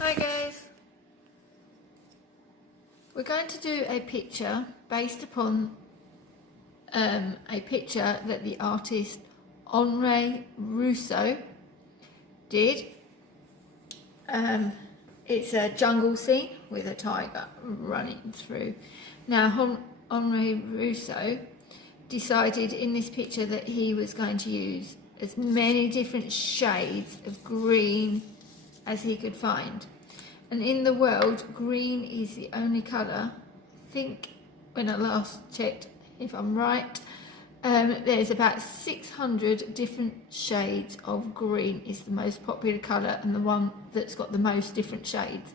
Hi guys, we're going to do a picture based upon a picture that the artist Henri Rousseau did. It's a jungle scene with a tiger running through. Now Henri Rousseau decided in this picture that he was going to use as many different shades of green as he could find. And in the world, green is the only colour, I think when I last checked, if I'm right, there's about 600 different shades of green. Is the most popular colour and the one that's got the most different shades.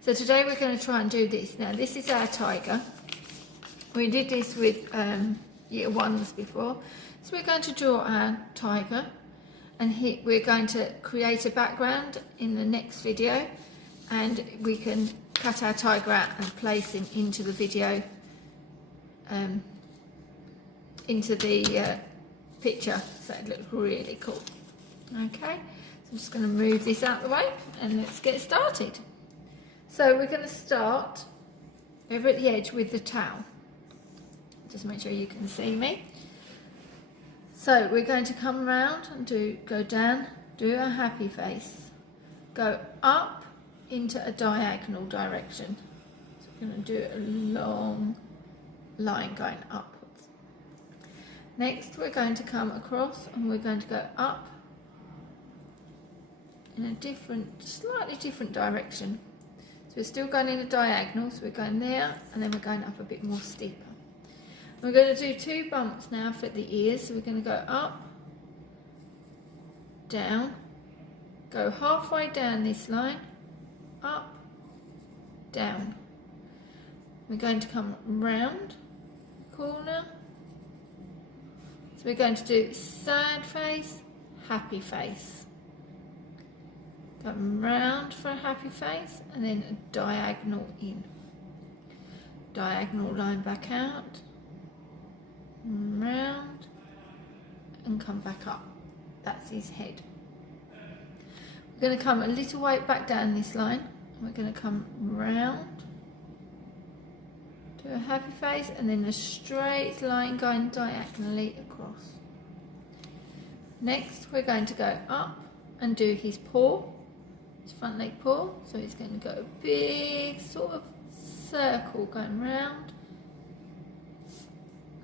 So today we're going to try and do this. Now this is our tiger. We did this with year ones before. So we're going to draw our tiger, and we're going to create a background in the next video, and we can cut our tiger out and place him into the video, into the picture, so it looks really cool. Okay, so I'm just going to move this out of the way and let's get started. So we're going to start over at the edge with the towel. Just make sure you can see me. So we're going to come around and go down, do a happy face, go up into a diagonal direction. So we're going to do a long line going upwards. Next we're going to come across and we're going to go up in a slightly different direction. So we're still going in a diagonal, so we're going there and then we're going up a bit more steeper. We're going to do 2 bumps now for the ears, so we're going to go up, down, go halfway down this line, up, down. We're going to come round the corner, so we're going to do sad face, happy face. Come round for a happy face and then a diagonal in. Diagonal line back out, round and come back up. That's his head. We're going to come a little way back down this line. We're going to come round, do a happy face and then a straight line going diagonally across. Next we're going to go up and do his paw, his front leg paw. So he's going to go a big sort of circle going round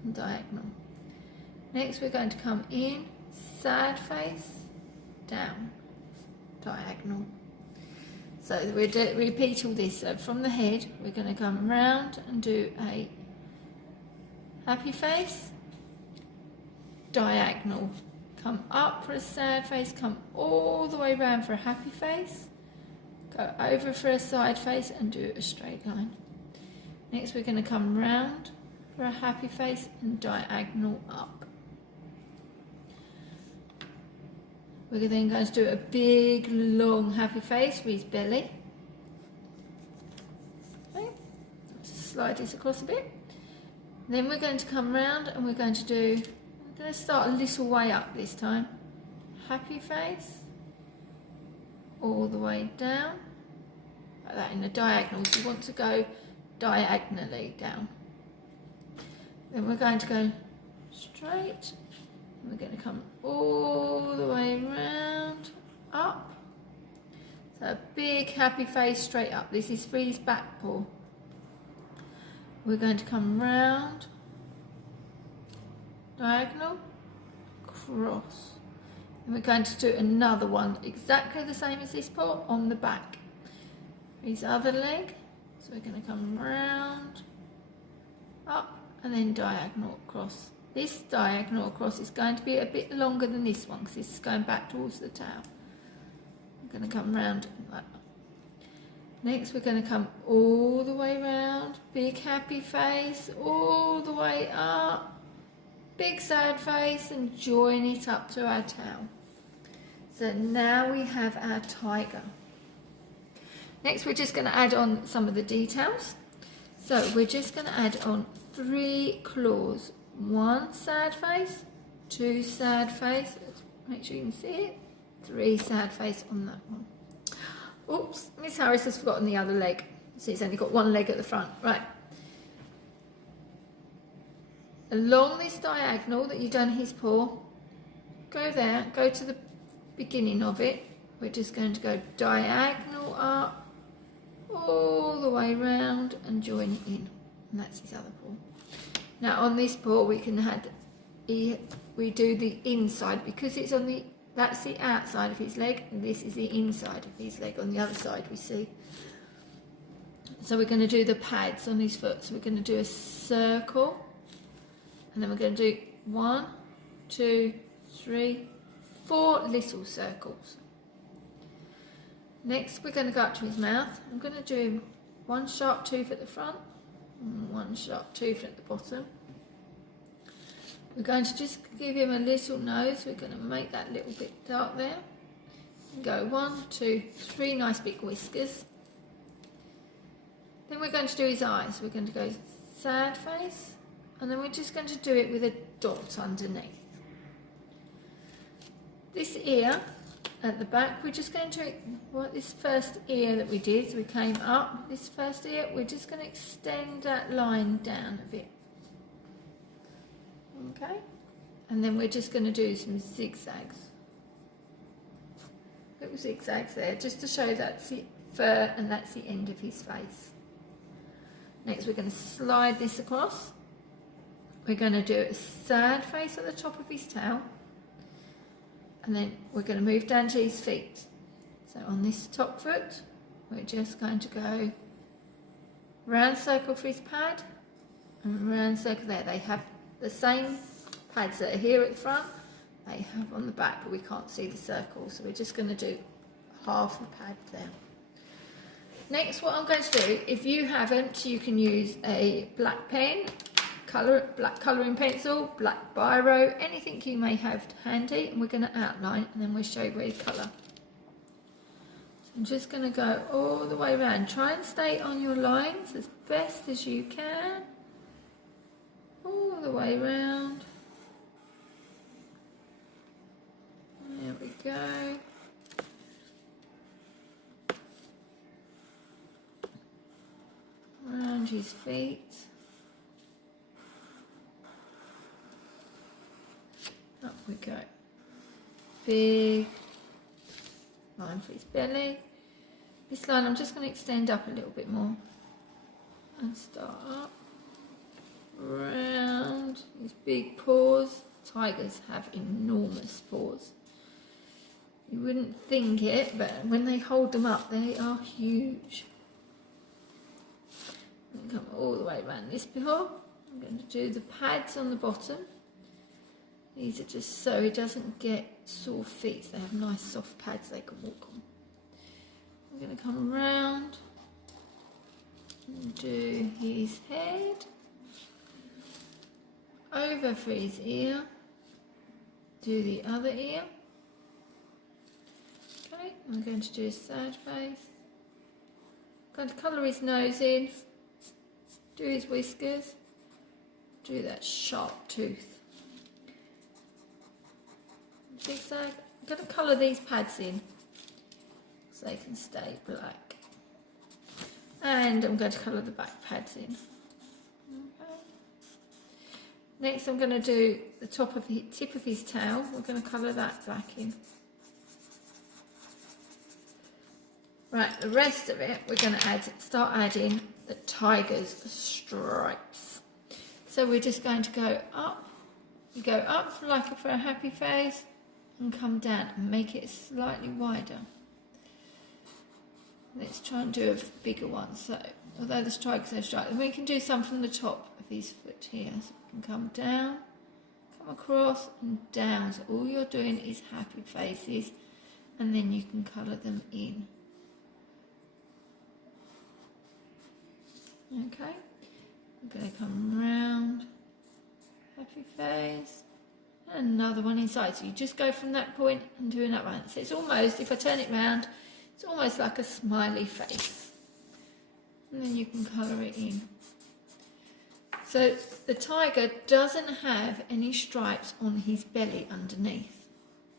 and diagonal. Next we're going to come in, sad face, down, diagonal. So we repeat all this. So from the head we're going to come round and do a happy face, diagonal, come up for a sad face, come all the way round for a happy face, go over for a side face and do a straight line. Next we're going to come round for a happy face and diagonal up. We're then going to do a big long happy face for his belly. Okay, let's slide this across a bit. Then we're going to come round and we're going to start a little way up this time. Happy face, all the way down, like that in a diagonal. So you want to go diagonally down. Then we're going to go straight, and we're going to come all the way round, up. So a big happy face straight up. This is for his back paw. We're going to come round, diagonal, cross. And we're going to do another one exactly the same as this paw on the back. His other leg. So we're going to come round, up, and then diagonal across. This diagonal across is going to be a bit longer than this one because this is going back towards the tail. We're going to come round like that. Next we're going to come all the way round, big happy face, all the way up, big sad face, and join it up to our tail. So now we have our tiger. Next we're just going to add on some of the details. So we're just going to add on 3 claws. 1 sad face, 2 sad face, let's make sure you can see it, 3 sad face on that one. Oops, Miss Harris has forgotten the other leg. So it's only got one leg at the front. Right. Along this diagonal that you've done his paw, go there, go to the beginning of it. We're just going to go diagonal up, all the way round and join it in. And that's his other paw. Now on this paw we can we do the inside because it's on the, that's the outside of his leg and this is the inside of his leg on the other side we see. So we're going to do the pads on his foot. So we're going to do a circle and then we're going to do 1, 2, 3, 4 little circles. Next we're going to go up to his mouth. I'm going to do one sharp tooth at the front and one sharp tooth at the bottom. We're going to just give him a little nose. We're going to make that little bit dark there. And go 1, 2, 3 nice big whiskers. Then we're going to do his eyes. We're going to go sad face and then we're just going to do it with a dot underneath. This ear at the back, we're just going to, well, this first ear that we did, so we came up, this first ear, we're just going to extend that line down a bit. Okay, and then we're just going to do some zigzags. Little zigzags there, just to show that's the fur and that's the end of his face. Next we're going to slide this across. We're going to do a sad face at the top of his tail. And then we're going to move down to his feet. So on this top foot, we're just going to go round circle for his pad and round circle there. They have the same pads that are here at the front, they have on the back, but we can't see the circle. So we're just going to do half a pad there. Next, what I'm going to do, if you haven't, you can use a black pen, black colouring pencil, black biro, anything you may have handy, and we're going to outline and then we'll show you where you colour. So I'm just going to go all the way around. Try and stay on your lines as best as you can. All the way around. There we go. Around his feet. Up we go. Big line for his belly. This line I'm just going to extend up a little bit more and start up. Round his big paws. Tigers have enormous paws. You wouldn't think it, but when they hold them up, they are huge. Come all the way around this paw. I'm going to do the pads on the bottom. These are just so he doesn't get sore feet. They have nice soft pads they can walk on. I'm going to come round and do his head. Over for his ear. Do the other ear. Okay, I'm going to do a sad face. I'm going to colour his nose in. Do his whiskers. Do that sharp tooth. Zigzag. I'm going to colour these pads in so they can stay black. And I'm going to colour the back pads in. Okay. Next I'm going to do the tip of his tail. We're going to colour that black in. Right, the rest of it we're going to start adding the tiger's stripes. So we're just going to go up. You go up for a happy face and come down and make it slightly wider. Let's try and do a bigger one. So although the tigers are stripes, we can do some from the top of his foot here. So we can come down, come across and down. So all you're doing is happy faces and then you can colour them in. Okay, I'm going to come round, happy face, and another one inside. So you just go from that point and do another one. So it's almost, if I turn it round, it's almost like a smiley face. And then you can colour it in. So the tiger doesn't have any stripes on his belly underneath.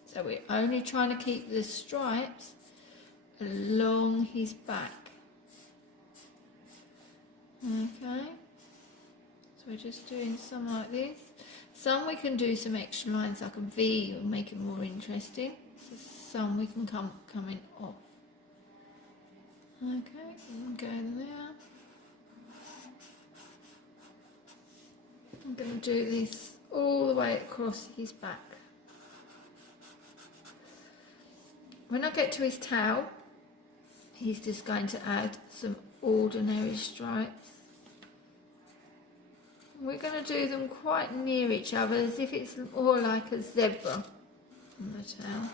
So we're only trying to keep the stripes along his back. Okay, so we're just doing some like this. Some we can do some extra lines like a V and make it more interesting. So some we can come in off. Okay, and go there. I'm going to do this all the way across his back. When I get to his tail, he's just going to add some ordinary stripes. We're going to do them quite near each other, as if it's more like a zebra on the tail.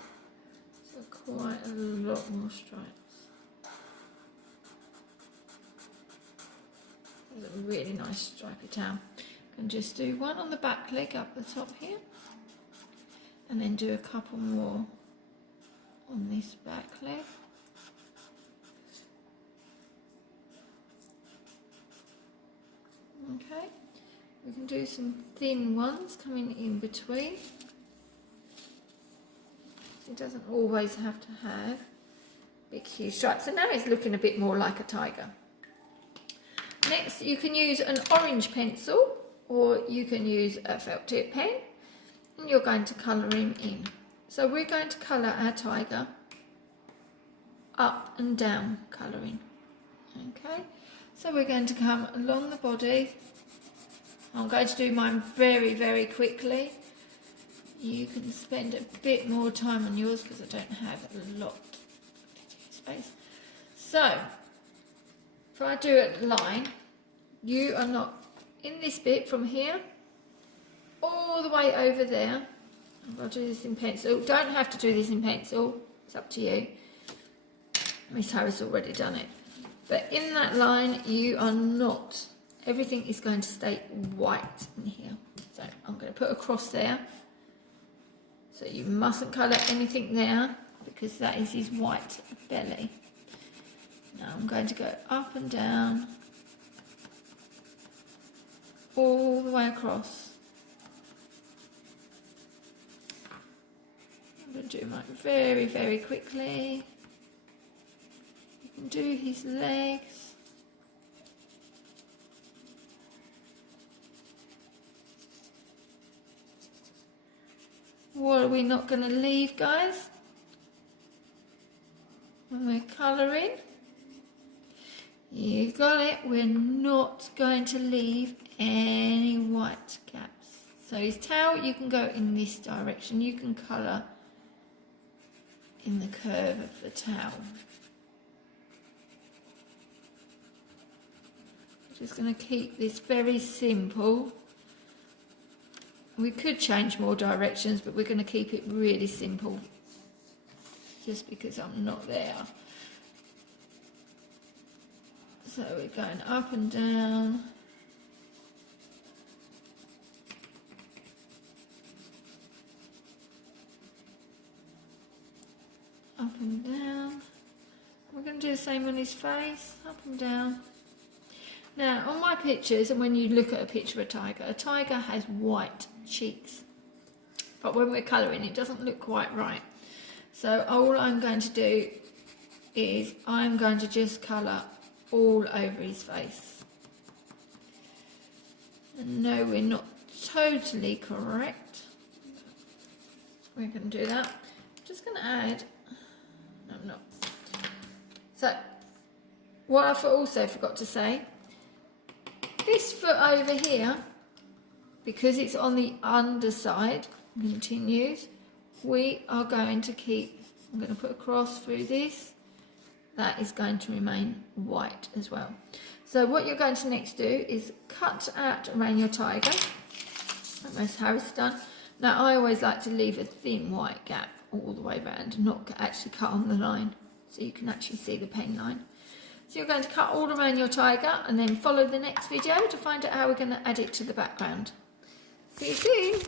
So quite a lot more stripes. There's a really nice stripy tail. And just do one on the back leg up the top here, and then do a couple more on this back leg. Okay, we can do some thin ones coming in between. It doesn't always have to have big huge stripes. So now it's looking a bit more like a tiger. Next, you can use an orange pencil, or you can use a felt tip pen, and you're going to colour him in. So we're going to colour our tiger up and down colouring. Okay, so we're going to come along the body. I'm going to do mine very, very quickly. You can spend a bit more time on yours because I don't have a lot of space. So, if I do a line, you are not in this bit from here all the way over there. I'll do this in pencil. Don't have to do this in pencil, it's up to you. Miss Harris already done it. But in that line, you are not. Everything is going to stay white in here. So I'm going to put a cross there. So you mustn't colour anything there, because that is his white belly. Now I'm going to go up and down, all the way across. I'm going to do mine very, very quickly. You can do his legs. What are we not going to leave, guys? When we're colouring, you got it, we're not going to leave any white gaps. So his tail, you can go in this direction, you can colour in the curve of the tail. I'm just going to keep this very simple. We could change more directions, but we're going to keep it really simple, just because I'm not there. So we're going up and down. Up and down. We're going to do the same on his face, up and down. Now, on my pictures, and when you look at a picture of a tiger has white cheeks. But when we're colouring, it doesn't look quite right. So all I'm going to do is I'm going to just colour all over his face. And no, we're not totally correct. We're going to do that. I'm just going to add... No, I'm not. So, what I also forgot to say, this foot over here, because it's on the underside, continues, we are going to keep, I'm going to put a cross through this, that is going to remain white as well. So what you're going to next do is cut out around your tiger, like Miss Harris done. Now I always like to leave a thin white gap all the way around, not actually cut on the line, so you can actually see the pen line. So you're going to cut all around your tiger and then follow the next video to find out how we're going to add it to the background. See you soon!